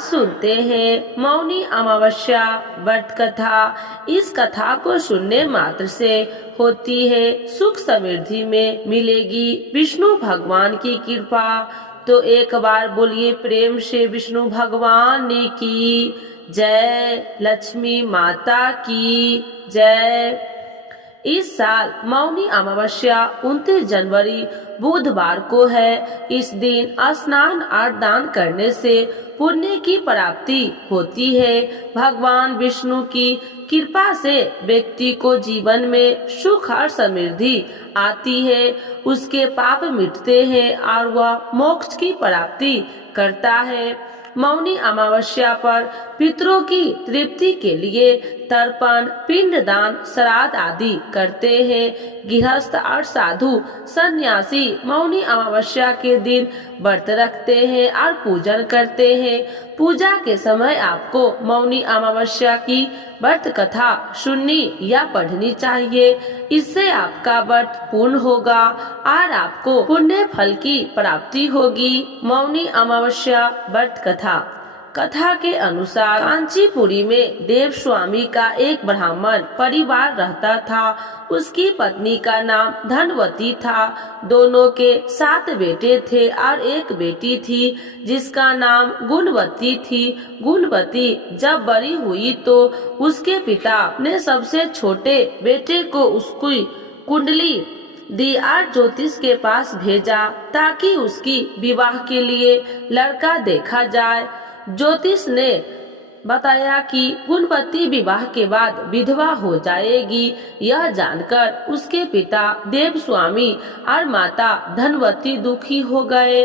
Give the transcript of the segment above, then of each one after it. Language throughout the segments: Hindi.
सुनते हैं मौनी अमावस्या व्रत कथा। इस कथा को सुनने मात्र से होती है सुख समृद्धि में मिलेगी विष्णु भगवान की कृपा। तो एक बार बोलिए प्रेम से विष्णु भगवान की जय, लक्ष्मी माता की जय। इस साल मौनी अमावस्या 29 जनवरी बुधवार को है। इस दिन स्नान और दान करने से पुण्य की प्राप्ति होती है। भगवान विष्णु की कृपा से व्यक्ति को जीवन में सुख और समृद्धि आती है, उसके पाप मिटते हैं और वह मोक्ष की प्राप्ति करता है। मौनी अमावस्या पर पितरों की तृप्ति के लिए तर्पण, पिंडदान, श्राद्ध आदि करते हैं। गृहस्थ और साधु सन्यासी मौनी अमावस्या के दिन व्रत रखते हैं और पूजन करते हैं। पूजा के समय आपको मौनी अमावस्या की व्रत कथा सुननी या पढ़नी चाहिए। इससे आपका व्रत पूर्ण होगा और आपको पुण्य फल की प्राप्ति होगी। मौनी अमावस्या व्रत कथा के अनुसार कांचीपुरी में देव स्वामी का एक ब्राह्मण परिवार रहता था। उसकी पत्नी का नाम धनवती था। दोनों के 7 बेटे थे और एक बेटी थी जिसका नाम गुणवती थी। गुणवती जब बड़ी हुई तो उसके पिता ने सबसे छोटे बेटे को उसकी कुंडली दी और ज्योतिष के पास भेजा ताकि उसकी विवाह के लिए लड़का देखा जाए। ज्योतिष ने बताया कि गुणवती विवाह के बाद विधवा हो जाएगी। यह जानकर उसके पिता देव स्वामी और माता धनवती दुखी हो गए।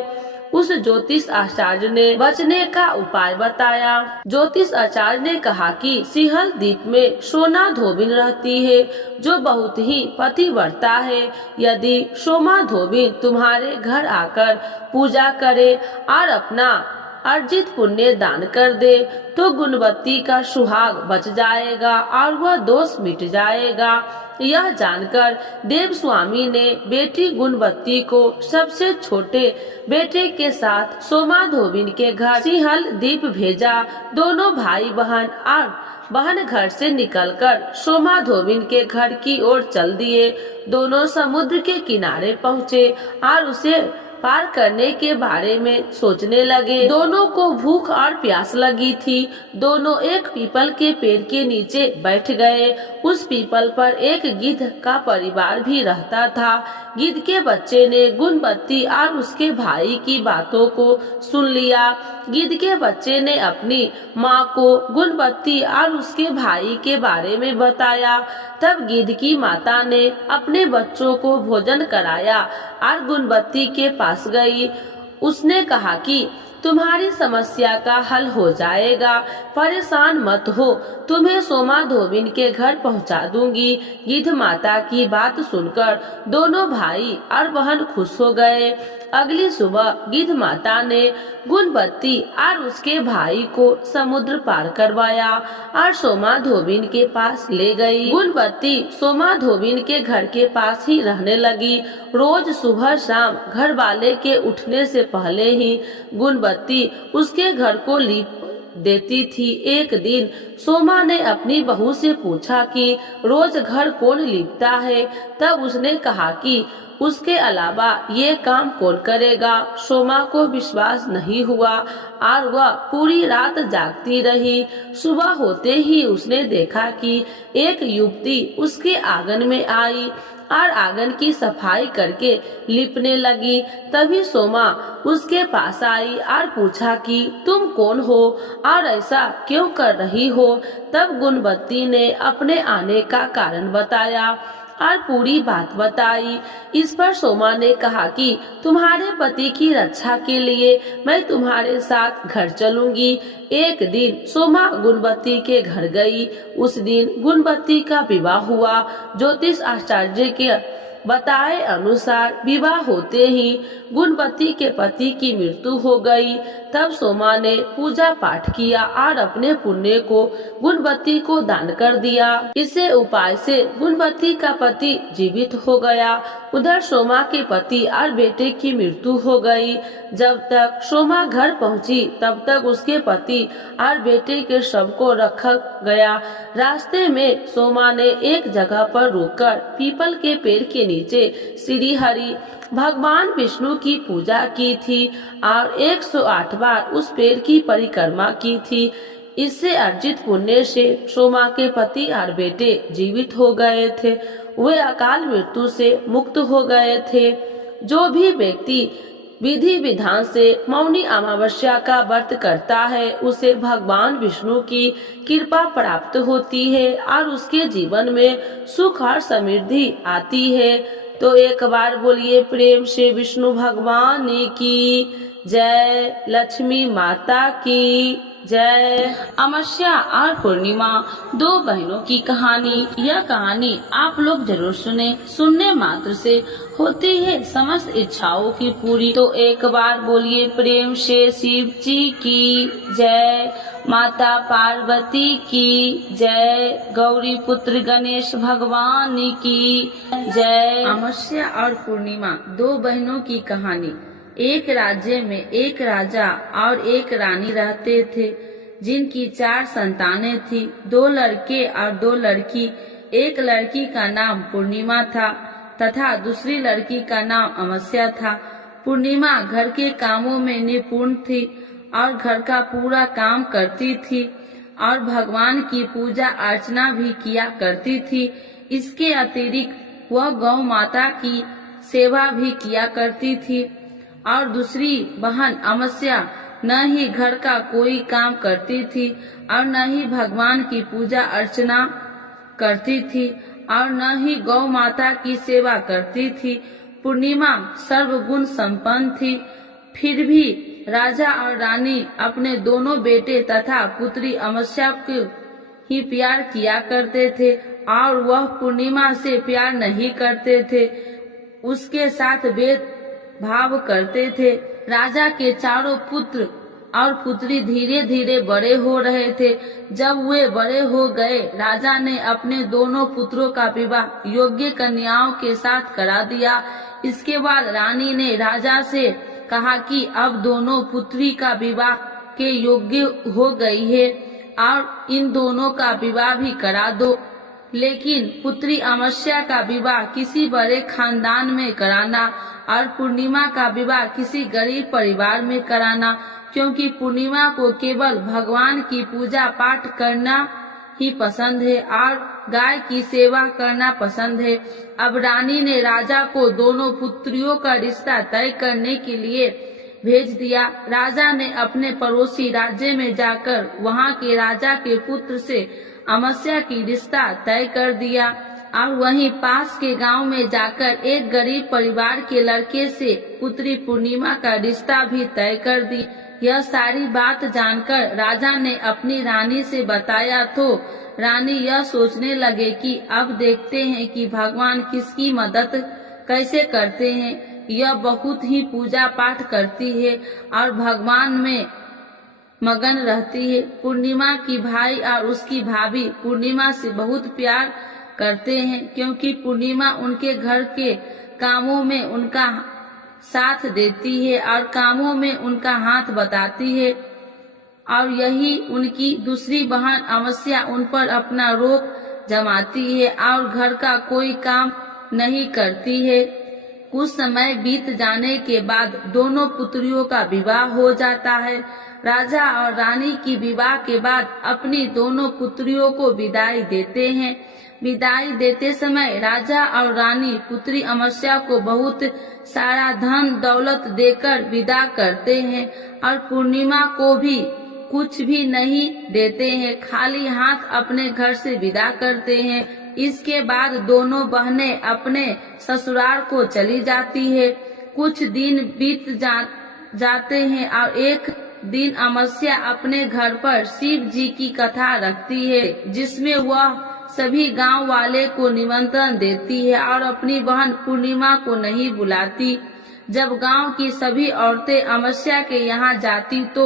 उस ज्योतिष आचार्य ने बचने का उपाय बताया। ज्योतिष आचार्य ने कहा कि सिंहल द्वीप में सोना धोबिन रहती है जो बहुत ही पतिव्रता है। यदि सोमा धोबिन तुम्हारे घर आकर पूजा करे और अपना अर्जित पुण्य दान कर दे तो गुणवती का सुहाग बच जाएगा और वह दोष मिट जाएगा। यह जानकर देव स्वामी ने बेटी गुणवती को सबसे छोटे बेटे के साथ सोमा धोबिन के घर सिंहल द्वीप भेजा। दोनों भाई बहन घर से निकलकर सोमा धोबिन के घर की ओर चल दिए। दोनों समुद्र के किनारे पहुँचे और उसे पार करने के बारे में सोचने लगे। दोनों को भूख और प्यास लगी थी। दोनों एक पीपल के पेड़ के नीचे बैठ गए। उस पीपल पर एक गिद्ध का परिवार भी रहता था। गिद्ध के बच्चे ने गुणवती और उसके भाई की बातों को सुन लिया। गिद्ध के बच्चे ने अपनी माँ को गुणवती और उसके भाई के बारे में बताया। तब गिद्ध की माता ने अपने बच्चों को भोजन कराया और गुणवती के पास गई। उसने कहा कि तुम्हारी समस्या का हल हो जाएगा, परेशान मत हो, तुम्हें सोमा धोबिन के घर पहुंचा दूंगी। गिद्ध माता की बात सुनकर दोनों भाई और बहन खुश हो गए। अगली सुबह गिद्ध माता ने गुणवती और उसके भाई को समुद्र पार करवाया और सोमा धोबिन के पास ले गई। गुणवती सोमा धोबिन के घर के पास ही रहने लगी। रोज सुबह शाम घर वाले के उठने से पहले ही गुणवती उसके घर को लीप देती थी। एक दिन सोमा ने अपनी बहू से पूछा कि रोज घर कौन लीपता है। तब उसने कहा कि उसके अलावा ये काम कौन करेगा। सोमा को विश्वास नहीं हुआ और वह पूरी रात जागती रही। सुबह होते ही उसने देखा कि एक युवती उसके आंगन में आई और आंगन की सफाई करके लिपने लगी। तभी सोमा उसके पास आई और पूछा कि तुम कौन हो और ऐसा क्यों कर रही हो। तब गुणवती ने अपने आने का कारण बताया और पूरी बात बताई। इस पर सोमा ने कहा कि तुम्हारे पति की रक्षा के लिए मैं तुम्हारे साथ घर चलूंगी। एक दिन सोमा गुणवती के घर गई। उस दिन गुणवती का विवाह हुआ। ज्योतिष आचार्य के बताए अनुसार विवाह होते ही गुणवती के पति की मृत्यु हो गई। तब सोमा ने पूजा पाठ किया और अपने पुण्य को गुणवती को दान कर दिया। इसे उपाय से गुणवती का पति जीवित हो गया। उधर सोमा के पति और बेटे की मृत्यु हो गई। जब तक सोमा घर पहुंची तब तक उसके पति और बेटे के शव को रखा गया। रास्ते में सोमा ने एक जगह पर रुककर पीपल के पेड़ के नीचे श्री हरि भगवान विष्णु की पूजा की थी और 108 बार उस पेड़ की परिक्रमा की थी। इससे अर्जित पुण्य से सोमा के पति और बेटे जीवित हो गए थे। वे अकाल मृत्यु से मुक्त हो गए थे। जो भी व्यक्ति विधि विधान से मौनी अमावस्या का व्रत करता है उसे भगवान विष्णु की कृपा प्राप्त होती है और उसके जीवन में सुख और समृद्धि आती है। तो एक बार बोलिए प्रेम से विष्णु भगवान की जय, लक्ष्मी माता की जय। अमावस्या और पूर्णिमा दो बहनों की कहानी। यह कहानी आप लोग जरूर सुने। सुनने मात्र से होती है समस्त इच्छाओं की पूरी। तो एक बार बोलिए प्रेम से शिव जी की जय, माता पार्वती की जय, गौरी पुत्र गणेश भगवान की जय। अमावस्या और पूर्णिमा दो बहनों की कहानी। एक राज्य में एक राजा और एक रानी रहते थे जिनकी 4 संतानें थी, 2 लड़के और 2 लड़की। एक लड़की का नाम पूर्णिमा था तथा दूसरी लड़की का नाम अमावस्या था। पूर्णिमा घर के कामों में निपुण थी और घर का पूरा काम करती थी और भगवान की पूजा अर्चना भी किया करती थी। इसके अतिरिक्त वह गौ माता की सेवा भी किया करती थी। और दूसरी बहन अमावस्या न ही घर का कोई काम करती थी और न ही भगवान की पूजा अर्चना करती थी और न ही गौ माता की सेवा करती थी। पूर्णिमा सर्वगुण संपन्न थी। फिर भी राजा और रानी अपने दोनों बेटे तथा पुत्री अमावस्या को ही प्यार किया करते थे और वह पूर्णिमा से प्यार नहीं करते थे, उसके साथ भेदभाव करते थे। राजा के चारों पुत्र और पुत्री धीरे धीरे बड़े हो रहे थे। जब वे बड़े हो गए, राजा ने अपने दोनों पुत्रों का विवाह योग्य कन्याओं के साथ करा दिया। इसके बाद रानी ने राजा से कहा कि अब दोनों पुत्री का विवाह के योग्य हो गई है और इन दोनों का विवाह भी करा दो, लेकिन पुत्री अमावस्या का विवाह किसी बड़े खानदान में कराना और पूर्णिमा का विवाह किसी गरीब परिवार में कराना, क्योंकि पूर्णिमा को केवल भगवान की पूजा पाठ करना ही पसंद है और गाय की सेवा करना पसंद है। अब रानी ने राजा को दोनों पुत्रियों का रिश्ता तय करने के लिए भेज दिया। राजा ने अपने पड़ोसी राज्य में जाकर वहां के राजा के पुत्र से अमावस्या की रिश्ता तय कर दिया और वहीं पास के गांव में जाकर एक गरीब परिवार के लड़के से पुत्री पूर्णिमा का रिश्ता भी तय कर दी। यह सारी बात जानकर राजा ने अपनी रानी से बताया तो रानी यह सोचने लगे कि अब देखते हैं कि भगवान किसकी मदद कैसे करते हैं। यह बहुत ही पूजा पाठ करती है और भगवान में मगन रहती है। पूर्णिमा की भाई और उसकी भाभी पूर्णिमा से बहुत प्यार करते हैं, क्योंकि पूर्णिमा उनके घर के कामों में उनका साथ देती है और कामों में उनका हाथ बताती है। और यही उनकी दूसरी बहन अमावस्या उन पर अपना रोक जमाती है और घर का कोई काम नहीं करती है। कुछ समय बीत जाने के बाद दोनों पुत्रियों का विवाह हो जाता है। राजा और रानी की विवाह के बाद अपनी दोनों पुत्रियों को विदाई देते हैं। विदाई देते समय राजा और रानी पुत्री अमावस्या को बहुत सारा धन दौलत देकर विदा करते हैं और पूर्णिमा को भी कुछ भी नहीं देते हैं, खाली हाथ अपने घर से विदा करते हैं। इसके बाद दोनों बहनें अपने ससुराल को चली जाती है। कुछ दिन बीत जाते हैं और एक दिन अमावस्या अपने घर पर शिव जी की कथा रखती है, जिसमें वह सभी गांव वाले को निमंत्रण देती है और अपनी बहन पूर्णिमा को नहीं बुलाती। जब गांव की सभी औरतें अमावस्या के यहाँ जाती तो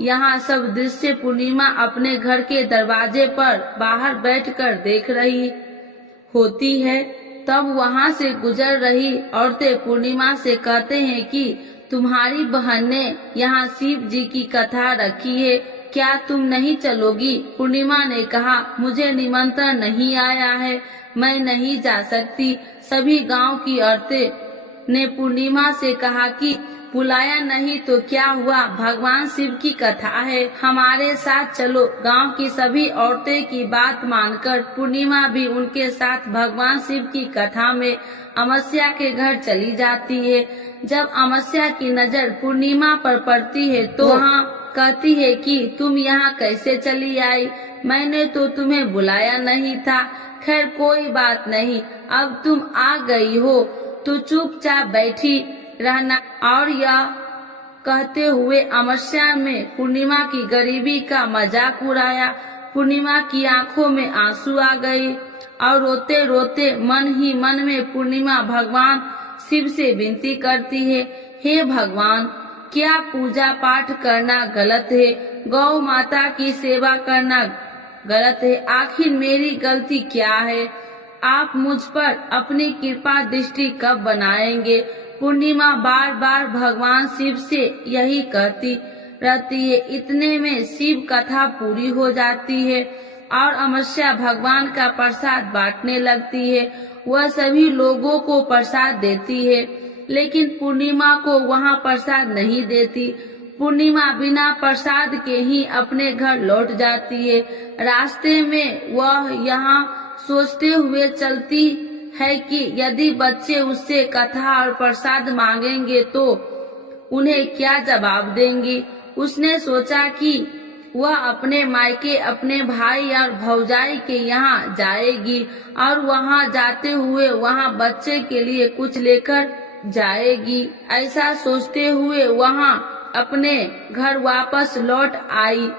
यहाँ सब दृश्य पूर्णिमा अपने घर के दरवाजे पर बाहर बैठकर देख रही होती है। तब वहाँ से गुजर रही औरतें पूर्णिमा से कहते हैं कि तुम्हारी बहन ने यहाँ शिव जी की कथा रखी है, क्या तुम नहीं चलोगी? पूर्णिमा ने कहा, मुझे निमंत्रण नहीं आया है, मैं नहीं जा सकती। सभी गांव की औरतें ने पूर्णिमा से कहा कि बुलाया नहीं तो क्या हुआ, भगवान शिव की कथा है, हमारे साथ चलो। गांव की सभी औरतें की बात मानकर पूर्णिमा भी उनके साथ भगवान शिव की कथा में अमावस्या के घर चली जाती है। जब अमावस्या की नजर पूर्णिमा पर पड़ती है तो वहाँ कहती है कि तुम यहाँ कैसे चली आई, मैंने तो तुम्हें बुलाया नहीं था। खैर कोई बात नहीं, अब तुम आ गई हो तो चुपचाप बैठी रहना। और यह कहते हुए अमावस्या में पूर्णिमा की गरीबी का मजाक उड़ाया। पूर्णिमा की आंखों में आंसू आ गए और रोते रोते मन ही मन में पूर्णिमा भगवान शिव से विनती करती है, हे भगवान, क्या पूजा पाठ करना गलत है? गौ माता की सेवा करना गलत है? आखिर मेरी गलती क्या है? आप मुझ पर अपनी कृपा दृष्टि कब बनाएंगे? पूर्णिमा बार बार भगवान शिव से यही कहती रहती है। इतने में शिव कथा पूरी हो जाती है और अमावस्या भगवान का प्रसाद बांटने लगती है। वह सभी लोगों को प्रसाद देती है, लेकिन पूर्णिमा को वहाँ प्रसाद नहीं देती। पूर्णिमा बिना प्रसाद के ही अपने घर लौट जाती है। रास्ते में वह यहाँ सोचते हुए चलती है कि यदि बच्चे उससे कथा और प्रसाद मांगेंगे तो उन्हें क्या जवाब देंगी। उसने सोचा कि वह अपने मायके अपने भाई और भौजाई के यहाँ जाएगी और वहाँ जाते हुए वहाँ बच्चे के लिए कुछ लेकर जाएगी। ऐसा सोचते हुए वहाँ अपने घर वापस लौट आई।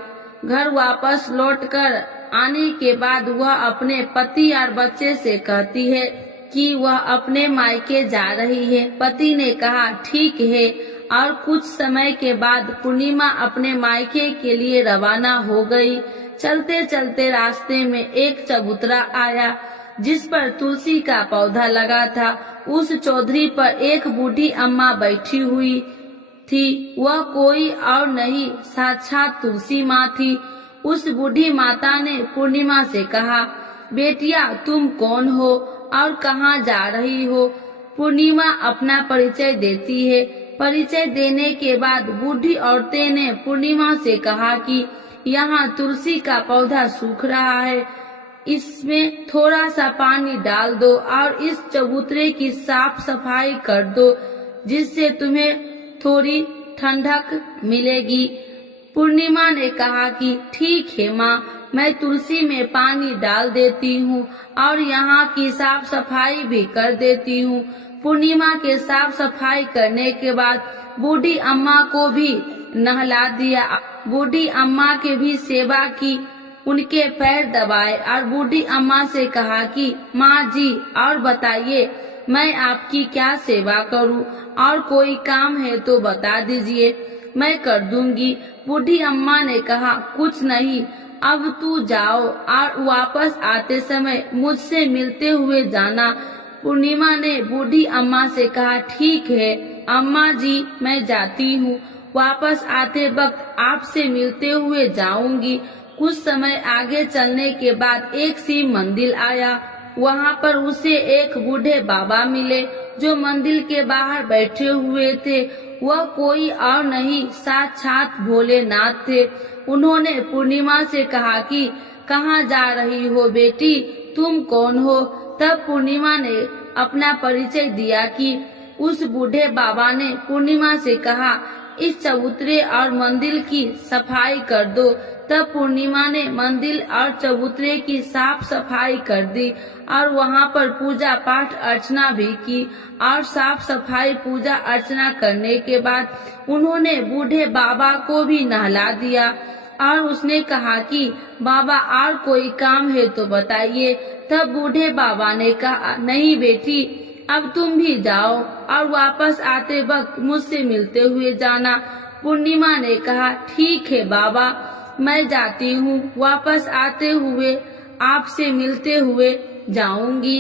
घर वापस लौटकर आने के बाद वह अपने पति और बच्चे से कहती है कि वह अपने मायके जा रही है। पति ने कहा ठीक है, और कुछ समय के बाद पूर्णिमा अपने मायके के लिए रवाना हो गई। चलते चलते रास्ते में एक चबूतरा आया जिस पर तुलसी का पौधा लगा था। उस चौधरी पर एक बूढ़ी अम्मा बैठी हुई थी। वह कोई और नहीं, साक्षात तुलसी माँ थी। उस बूढ़ी माता ने पूर्णिमा से कहा, बेटिया तुम कौन हो और कहाँ जा रही हो? पूर्णिमा अपना परिचय देती है। परिचय देने के बाद बूढ़ी औरतें ने पूर्णिमा से कहा कि यहाँ तुलसी का पौधा सूख रहा है, इसमें थोड़ा सा पानी डाल दो और इस चबूतरे की साफ सफाई कर दो, जिससे तुम्हें थोड़ी ठंडक मिलेगी। पूर्णिमा ने कहा कि ठीक है माँ, मैं तुलसी में पानी डाल देती हूँ और यहाँ की साफ सफाई भी कर देती हूँ। पूर्णिमा के साफ सफाई करने के बाद बूढ़ी अम्मा को भी नहला दिया। बूढ़ी अम्मा के भी सेवा की, उनके पैर दबाए और बूढ़ी अम्मा से कहा कि माँ जी और बताइए, मैं आपकी क्या सेवा करूँ, और कोई काम है तो बता दीजिए, मैं कर दूंगी। बूढ़ी अम्मा ने कहा कुछ नहीं, अब तू जाओ और वापस आते समय मुझसे मिलते हुए जाना। पूर्णिमा ने बूढ़ी अम्मा से कहा ठीक है अम्मा जी, मैं जाती हूँ, वापस आते वक्त आपसे मिलते हुए जाऊंगी। कुछ समय आगे चलने के बाद एक शिव मंदिर आया। वहाँ पर उसे एक बूढ़े बाबा मिले जो मंदिर के बाहर बैठे हुए थे। वह कोई और नहीं, साक्षात भोलेनाथ थे। उन्होंने पूर्णिमा से कहा कि कहाँ जा रही हो बेटी, तुम कौन हो? तब पूर्णिमा ने अपना परिचय दिया कि उस बूढ़े बाबा ने पूर्णिमा से कहा इस चबूतरे और मंदिर की सफाई कर दो। तब पूर्णिमा ने मंदिर और चबूतरे की साफ सफाई कर दी और वहाँ पर पूजा पाठ अर्चना भी की। और साफ सफाई पूजा अर्चना करने के बाद उन्होंने बूढ़े बाबा को भी नहला दिया और उसने कहा कि बाबा और कोई काम है तो बताइए। तब बूढ़े बाबा ने कहा नहीं बेटी, अब तुम भी जाओ और वापस आते वक्त मुझसे मिलते हुए जाना। पूर्णिमा ने कहा ठीक है बाबा, मैं जाती हूँ, वापस आते हुए आपसे मिलते हुए जाऊंगी।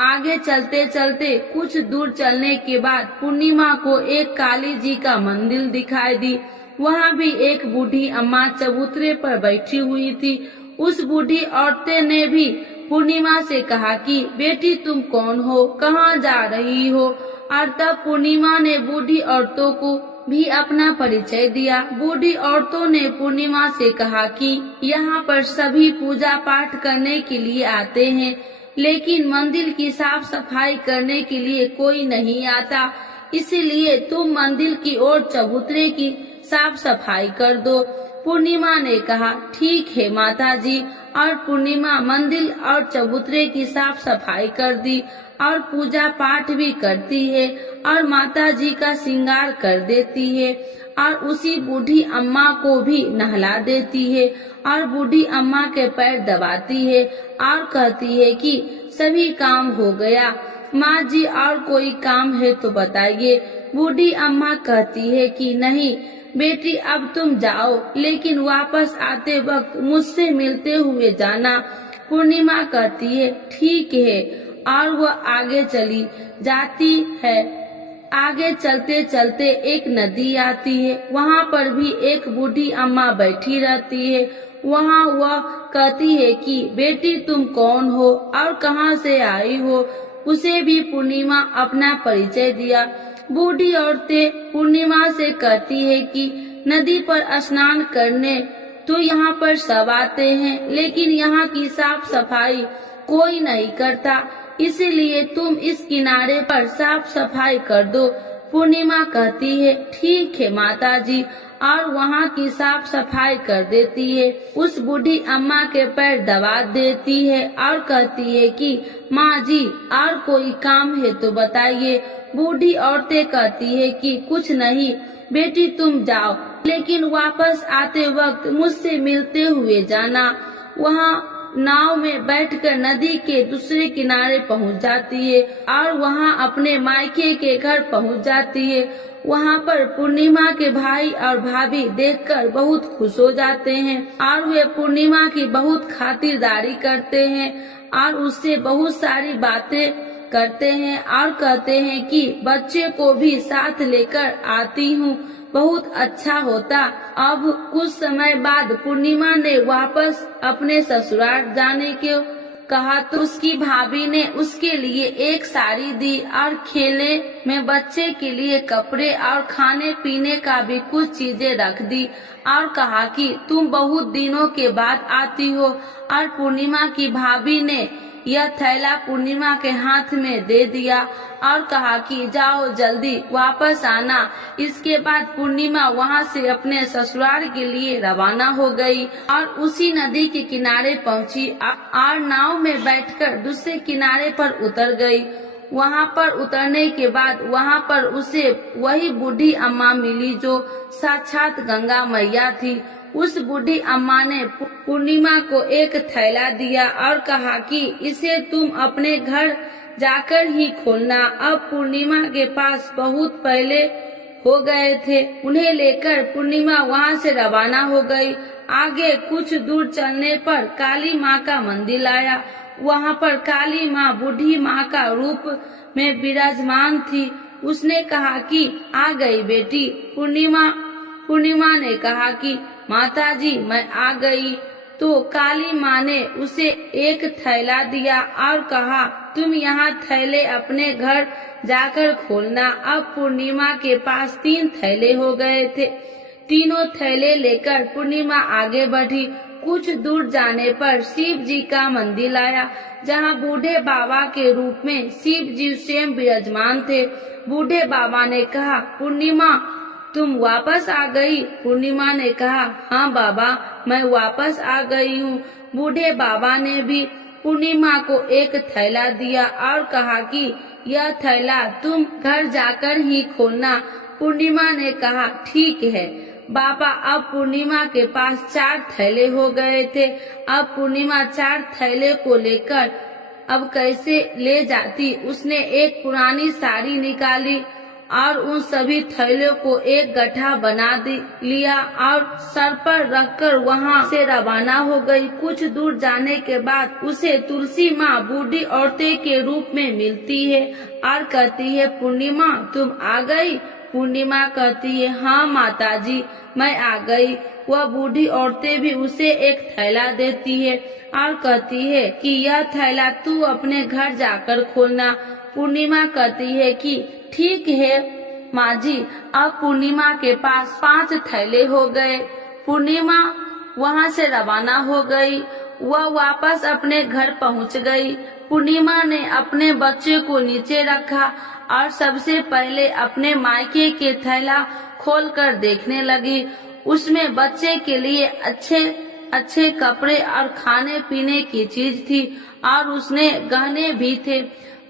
आगे चलते चलते कुछ दूर चलने के बाद पूर्णिमा को एक काली जी का मंदिर दिखाई दी। वहाँ भी एक बूढ़ी अम्मा चबूतरे पर बैठी हुई थी। उस बूढ़ी औरतें ने भी पूर्णिमा से कहा कि बेटी तुम कौन हो, कहाँ जा रही हो। और तब पूर्णिमा ने बूढ़ी औरतों को भी अपना परिचय दिया। बूढ़ी औरतों ने पूर्णिमा से कहा कि यहाँ पर सभी पूजा पाठ करने के लिए आते हैं, लेकिन मंदिर की साफ सफाई करने के लिए कोई नहीं आता, इसलिए तुम मंदिर की और चबूतरे की साफ सफाई कर दो। पूर्णिमा ने कहा ठीक है माता जी, और पूर्णिमा मंदिर और चबूतरे की साफ सफाई कर दी और पूजा पाठ भी करती है और माता जी का श्रृंगार कर देती है और उसी बूढ़ी अम्मा को भी नहला देती है और बूढ़ी अम्मा के पैर दबाती है और कहती है कि सभी काम हो गया, माँ जी और कोई काम है तो बताइए। बूढ़ी अम्मा कहती है कि नहीं बेटी अब तुम जाओ, लेकिन वापस आते वक्त मुझसे मिलते हुए जाना। पूर्णिमा कहती है ठीक है और वह आगे चली जाती है। आगे चलते चलते एक नदी आती है। वहाँ पर भी एक बूढ़ी अम्मा बैठी रहती है। वहाँ वह कहती है कि बेटी तुम कौन हो और कहाँ से आई हो। उसे भी पूर्णिमा अपना परिचय दिया। बूढ़ी औरतें पूर्णिमा से कहती है कि नदी पर स्नान करने तो यहाँ पर सब आते हैं, लेकिन यहाँ की साफ सफाई कोई नहीं करता, इसलिए तुम इस किनारे पर साफ सफाई कर दो। पूर्णिमा कहती है ठीक है माता जी, और वहाँ की साफ सफाई कर देती है। उस बूढ़ी अम्मा के पैर दबा देती है और कहती है कि माँ जी और कोई काम है तो बताइए। बूढ़ी औरतें कहती है कि कुछ नहीं बेटी तुम जाओ, लेकिन वापस आते वक्त मुझसे मिलते हुए जाना। वहाँ नाव में बैठकर नदी के दूसरे किनारे पहुँच जाती है और वहाँ अपने मायके के घर पहुँच जाती है। वहाँ पर पूर्णिमा के भाई और भाभी देखकर बहुत खुश हो जाते हैं और वे पूर्णिमा की बहुत खातिरदारी करते हैं और उससे बहुत सारी बातें करते हैं और कहते हैं कि बच्चे को भी साथ लेकर आती हूँ, बहुत अच्छा होता। अब कुछ समय बाद पूर्णिमा ने वापस अपने ससुराल जाने के कहा तो उसकी भाभी ने उसके लिए एक साड़ी दी और खेलने में बच्चे के लिए कपड़े और खाने पीने का भी कुछ चीजें रख दी और कहा कि तुम बहुत दिनों के बाद आती हो। और पूर्णिमा की भाभी ने यह थैला पूर्णिमा के हाथ में दे दिया और कहा कि जाओ जल्दी वापस आना। इसके बाद पूर्णिमा वहां से अपने ससुराल के लिए रवाना हो गई और उसी नदी के किनारे पहुंची और नाव में बैठकर दूसरे किनारे पर उतर गई। वहां पर उतरने के बाद वहां पर उसे वही बूढ़ी अम्मा मिली जो साक्षात गंगा मैया थी। उस बूढ़ी अम्मा ने पूर्णिमा को एक थैला दिया और कहा कि इसे तुम अपने घर जाकर ही खोलना। अब पूर्णिमा के पास बहुत पहले हो गए थे। उन्हें लेकर पूर्णिमा वहां से रवाना हो गई। आगे कुछ दूर चलने पर काली माँ का मंदिर आया। वहां पर काली माँ बूढ़ी माँ का रूप में विराजमान थी। उसने कहा कि आ गई बेटी। पूर्णिमा ने कहा कि माता जी मैं आ गई। तो काली माँ ने उसे एक थैला दिया और कहा तुम यहाँ थैले अपने घर जाकर खोलना। अब पूर्णिमा के पास 3 थैले हो गए थे। तीनों थैले लेकर पूर्णिमा आगे बढ़ी। कुछ दूर जाने पर शिव जी का मंदिर आया, जहाँ बूढ़े बाबा के रूप में शिव जी स्वयं विराजमान थे। बूढ़े बाबा ने कहा पूर्णिमा तुम वापस आ गई। पूर्णिमा ने कहा हाँ बाबा मैं वापस आ गई हूँ। बूढ़े बाबा ने भी पूर्णिमा को एक थैला दिया और कहा कि यह थैला तुम घर जाकर ही खोलना। पूर्णिमा ने कहा ठीक है बाबा। अब पूर्णिमा के पास 4 थैले हो गए थे। अब पूर्णिमा 4 थैले को लेकर अब कैसे ले जाती। उसने एक पुरानी साड़ी निकाली और उन सभी थैलों को एक गड्ढा बना लिया और सर पर रखकर वहां से रवाना हो गई। कुछ दूर जाने के बाद उसे तुलसी माँ बूढ़ी औरतें के रूप में मिलती है और कहती है, पूर्णिमा तुम आ गई। पूर्णिमा कहती है, हाँ माताजी मैं आ गई। वह बूढ़ी औरतें भी उसे एक थैला देती है और कहती है कि यह थैला तू अपने घर जाकर खोलना। पूर्णिमा कहती है कि ठीक है माँ जी। अब पूर्णिमा के पास 5 थैले हो गए। पूर्णिमा वहाँ से रवाना हो गई। वह वापस अपने घर पहुँच गई। पूर्णिमा ने अपने बच्चे को नीचे रखा और सबसे पहले अपने मायके के थैला खोलकर देखने लगी। उसमें बच्चे के लिए अच्छे अच्छे कपड़े और खाने पीने की चीज थी और उसने गहने भी थे।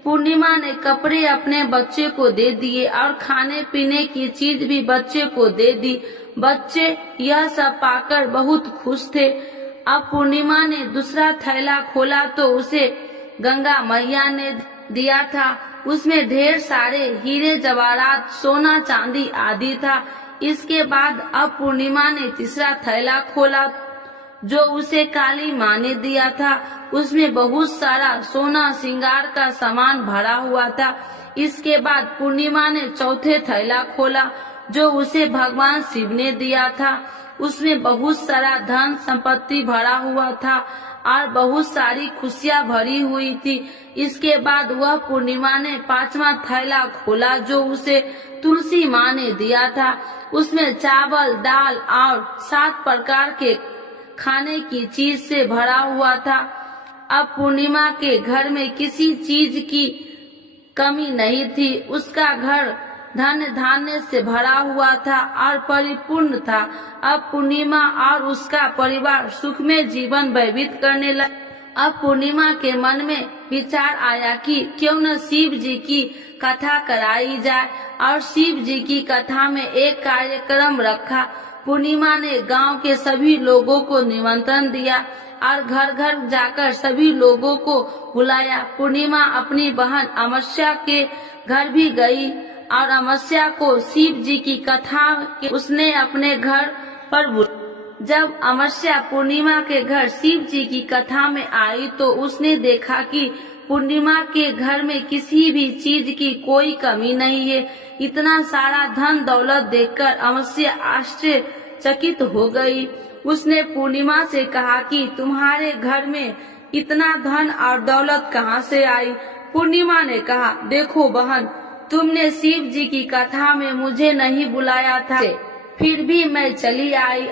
पूर्णिमा ने कपड़े अपने बच्चे को दे दिए और खाने पीने की चीज भी बच्चे को दे दी। बच्चे यह सब पाकर बहुत खुश थे। अब पूर्णिमा ने दूसरा थैला खोला तो उसे गंगा मैया ने दिया था। उसमें ढेर सारे हीरे जवाहरात, सोना चांदी आदि था। इसके बाद अब पूर्णिमा ने तीसरा थैला खोला जो उसे काली माँ ने दिया था। उसमें बहुत सारा सोना श्रृंगार का सामान भरा हुआ था। इसके बाद पूर्णिमा ने चौथे थैला खोला जो उसे भगवान शिव ने दिया था। उसमें बहुत सारा धन संपत्ति भरा हुआ था और बहुत सारी खुशियाँ भरी हुई थी। इसके बाद वह पूर्णिमा ने 5वां थैला खोला जो उसे तुलसी माँ ने दिया था। उसमें चावल, दाल और 7 प्रकार के खाने की चीज से भरा हुआ था। अब पूर्णिमा के घर में किसी चीज की कमी नहीं थी। उसका घर धन धान्य से भरा हुआ था और परिपूर्ण था। अब पूर्णिमा और उसका परिवार सुख में जीवन व्यतीत करने लगे। अब पूर्णिमा के मन में विचार आया कि क्यों न शिव जी की कथा कराई जाए और शिव जी की कथा में एक कार्यक्रम रखा। पूर्णिमा ने गांव के सभी लोगों को निमंत्रण दिया और घर घर जाकर सभी लोगों को बुलाया। पूर्णिमा अपनी बहन अमावस्या के घर भी गई और अमावस्या को शिव जी की कथा उसने अपने घर पर बुलाया। जब अमावस्या पूर्णिमा के घर शिव जी की कथा में आई तो उसने देखा कि पूर्णिमा के घर में किसी भी चीज की कोई कमी नहीं है। इतना सारा धन दौलत देखकर अमावस्या आश्चर्यचकित हो गई। उसने पूर्णिमा से कहा कि तुम्हारे घर में इतना धन और दौलत कहाँ से आई। पूर्णिमा ने कहा, देखो बहन, तुमने शिव जी की कथा में मुझे नहीं बुलाया था, फिर भी मैं चली आई।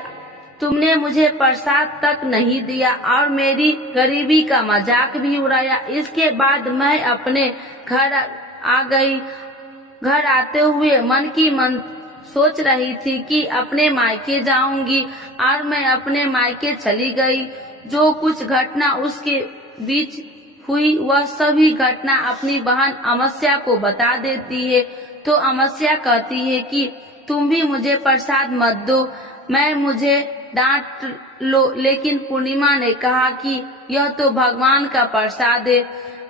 तुमने मुझे प्रसाद तक नहीं दिया और मेरी गरीबी का मजाक भी उड़ाया। इसके बाद मैं अपने घर आ गई। घर आते हुए मन की मन सोच रही थी कि अपने मायके जाऊंगी और मैं अपने मायके चली गई। जो कुछ घटना उसके बीच हुई वह सभी घटना अपनी बहन अमावस्या को बता देती है। तो अमावस्या कहती है कि तुम भी मुझे प्रसाद मत दो, मैं मुझे डांट लो। लेकिन पूर्णिमा ने कहा कि यह तो भगवान का प्रसाद है,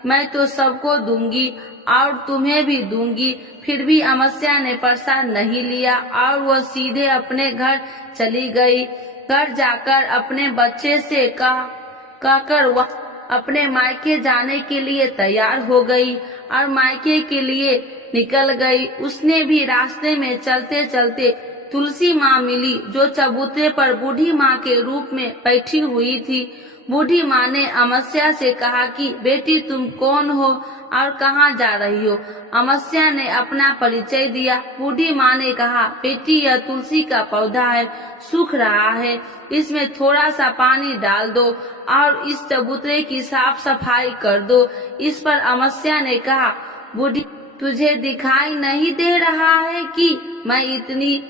मैं तो सबको दूंगी और तुम्हें भी दूंगी। फिर भी अमावस्या ने प्रसाद नहीं लिया और वह सीधे अपने घर चली गई। घर जाकर अपने बच्चे से कहकर वह अपने मायके जाने के लिए तैयार हो गई और मायके के लिए निकल गई। उसने भी रास्ते में चलते चलते तुलसी माँ मिली जो चबूतरे पर बूढ़ी माँ के रूप में बैठी हुई थी। बूढ़ी माँ ने अमावस्या से कहा कि बेटी तुम कौन हो और कहाँ जा रही हो। अमावस्या ने अपना परिचय दिया। बूढ़ी माँ ने कहा, बेटी यह तुलसी का पौधा है, सूख रहा है, इसमें थोड़ा सा पानी डाल दो और इस चबूतरे की साफ सफाई कर दो। इस पर अमावस्या ने कहा, बूढ़ी तुझे दिखाई नहीं दे रहा है कि मैं इतनी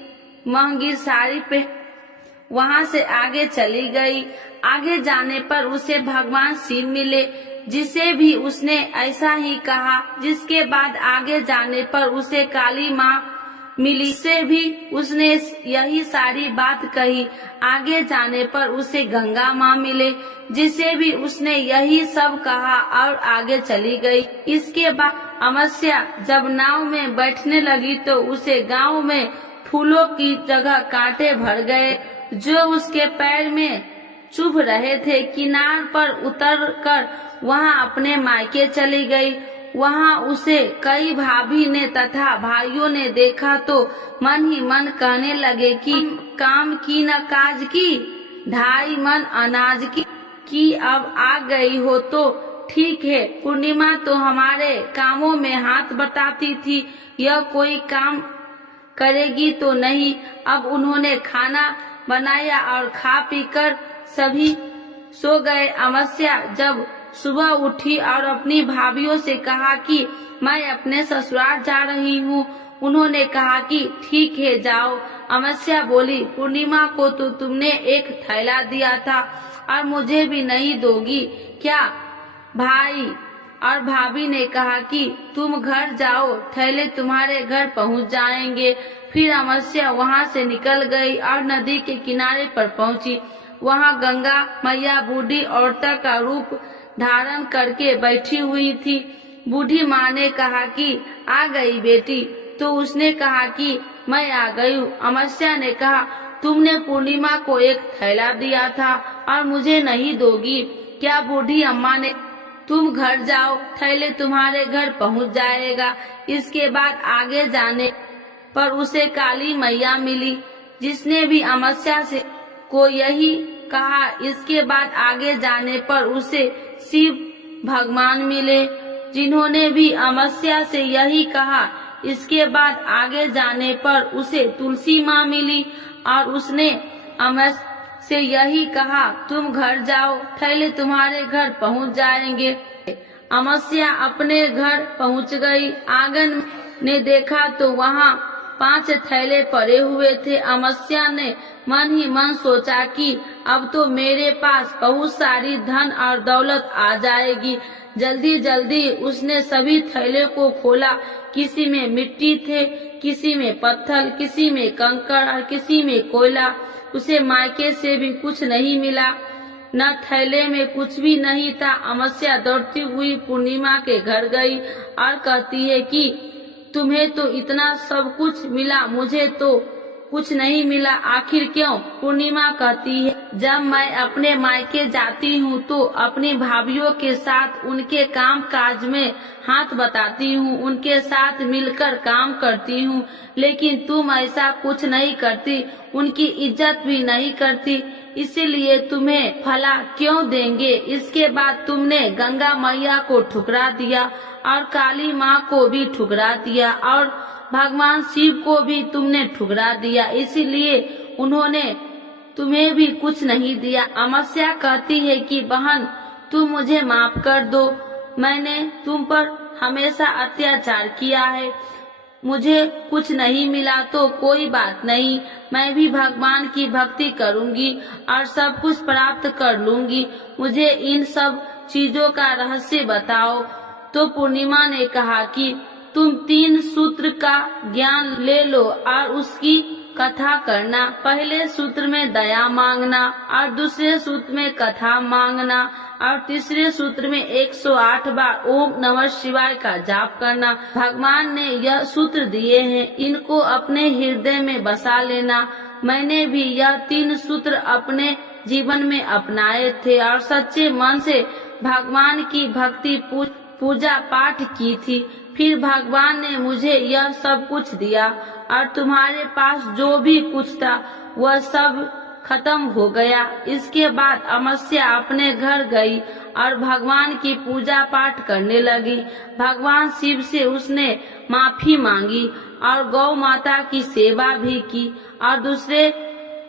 महंगी साड़ी पे। वहाँ से आगे चली गई। आगे जाने पर उसे भगवान शिव मिले, जिसे भी उसने ऐसा ही कहा। जिसके बाद आगे जाने पर उसे काली माँ मिली से भी उसने यही सारी बात कही। आगे जाने पर उसे गंगा माँ मिले, जिसे भी उसने यही सब कहा और आगे चली गई। इसके बाद अमावस्या जब नाव में बैठने लगी तो उसे गांव में फूलों की जगह कांटे भर गए जो उसके पैर में चुभ रहे थे। किनार पर उतरकर वहां अपने मायके चली गई। वहां उसे कई भाभी ने तथा भाइयों ने देखा तो मन ही मन कहने लगे कि काम की न काज की, 2.5 मन अनाज की अब आ गई हो तो ठीक है। पूर्णिमा तो हमारे कामों में हाथ बटाती थी, यह कोई काम करेगी तो नहीं। अब उन्होंने खाना बनाया और खा पीकर सभी सो गए। अमावस्या जब सुबह उठी और अपनी भाभीयों से कहा कि मैं अपने ससुराल जा रही हूँ। उन्होंने कहा कि ठीक है जाओ। अमावस्या बोली, पूर्णिमा को तो तुमने एक थैला दिया था और मुझे भी नहीं दोगी क्या? भाई और भाभी ने कहा कि तुम घर जाओ, थैले तुम्हारे घर पहुँच जाएंगे। फिर अमावस्या वहाँ से निकल गई और नदी के किनारे पर पहुँची। वहाँ गंगा मैया बूढ़ी औरत का रूप धारण करके बैठी हुई थी। बूढ़ी माँ ने कहा कि आ गई बेटी, तो उसने कहा कि मैं आ गई हूँ। अमावस्या ने कहा, तुमने पूर्णिमा को एक थैला दिया था और मुझे नहीं दोगी क्या? बूढ़ी अम्मा ने, तुम घर जाओ, थैले तुम्हारे घर पहुँच जाएगा। इसके बाद आगे जाने पर उसे काली मैया मिली, जिसने भी अमावस्या से को यही कहा। इसके बाद आगे जाने पर उसे शिव भगवान मिले, जिन्होंने भी अमावस्या से यही कहा। इसके बाद आगे जाने पर उसे तुलसी माँ मिली और उसने अमावस्या से यही कहा, तुम घर जाओ, थैले तुम्हारे घर पहुँच जाएंगे। अमावस्या अपने घर पहुँच गई। आंगन ने देखा तो वहाँ 5 थैले पड़े हुए थे। अमावस्या ने मन ही मन सोचा कि अब तो मेरे पास बहुत सारी धन और दौलत आ जाएगी। जल्दी जल्दी उसने सभी थैले को खोला। किसी में मिट्टी थे, किसी में पत्थर, किसी में कंकड़ और किसी में कोयला। उसे मायके से भी कुछ नहीं मिला, न थैले में कुछ भी नहीं था। अमावस्या दौड़ती हुई पूर्णिमा के घर गई और कहती है कि तुम्हें तो इतना सब कुछ मिला, मुझे तो कुछ नहीं मिला, आखिर क्यों? पूर्णिमा कहती है, जब मैं अपने मायके जाती हूँ तो अपनी भाभीयों के साथ उनके काम काज में हाथ बटाती हूँ, उनके साथ मिलकर काम करती हूँ, लेकिन तुम ऐसा कुछ नहीं करती, उनकी इज्जत भी नहीं करती, इसीलिए तुम्हें फला क्यों देंगे? इसके बाद तुमने गंगा मैया को ठुकरा दिया और काली माँ को भी ठुकरा दिया और भगवान शिव को भी तुमने ठुकरा दिया, इसीलिए उन्होंने तुम्हें भी कुछ नहीं दिया। अमावस्या कहती है कि बहन, तुम मुझे माफ कर दो, मैंने तुम पर हमेशा अत्याचार किया है। मुझे कुछ नहीं मिला तो कोई बात नहीं, मैं भी भगवान की भक्ति करूंगी और सब कुछ प्राप्त कर लूंगी। मुझे इन सब चीजों का रहस्य बताओ। तो पूर्णिमा ने कहा कि तुम 3 सूत्र का ज्ञान ले लो और उसकी कथा करना। पहले सूत्र में दया मांगना और दूसरे सूत्र में कथा मांगना और तीसरे सूत्र में 108 बार ओम नमः शिवाय का जाप करना। भगवान ने यह सूत्र दिए हैं, इनको अपने हृदय में बसा लेना। मैंने भी यह 3 सूत्र अपने जीवन में अपनाए थे और सच्चे मन से भगवान की भक्ति पूजा पाठ की थी। फिर भगवान ने मुझे यह सब कुछ दिया और तुम्हारे पास जो भी कुछ था वह सब खत्म हो गया। इसके बाद अमावस्या अपने घर गई और भगवान की पूजा पाठ करने लगी। भगवान शिव से उसने माफी मांगी और गौ माता की सेवा भी की और दूसरे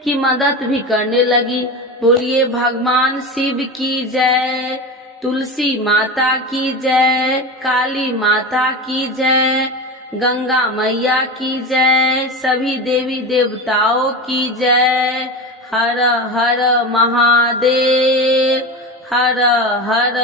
की मदद भी करने लगी। बोलिए भगवान शिव की जय, तुलसी माता की जय, काली माता की जय, गंगा मैया की जय, सभी देवी देवताओं की जय। हर हर महादेव, हर हर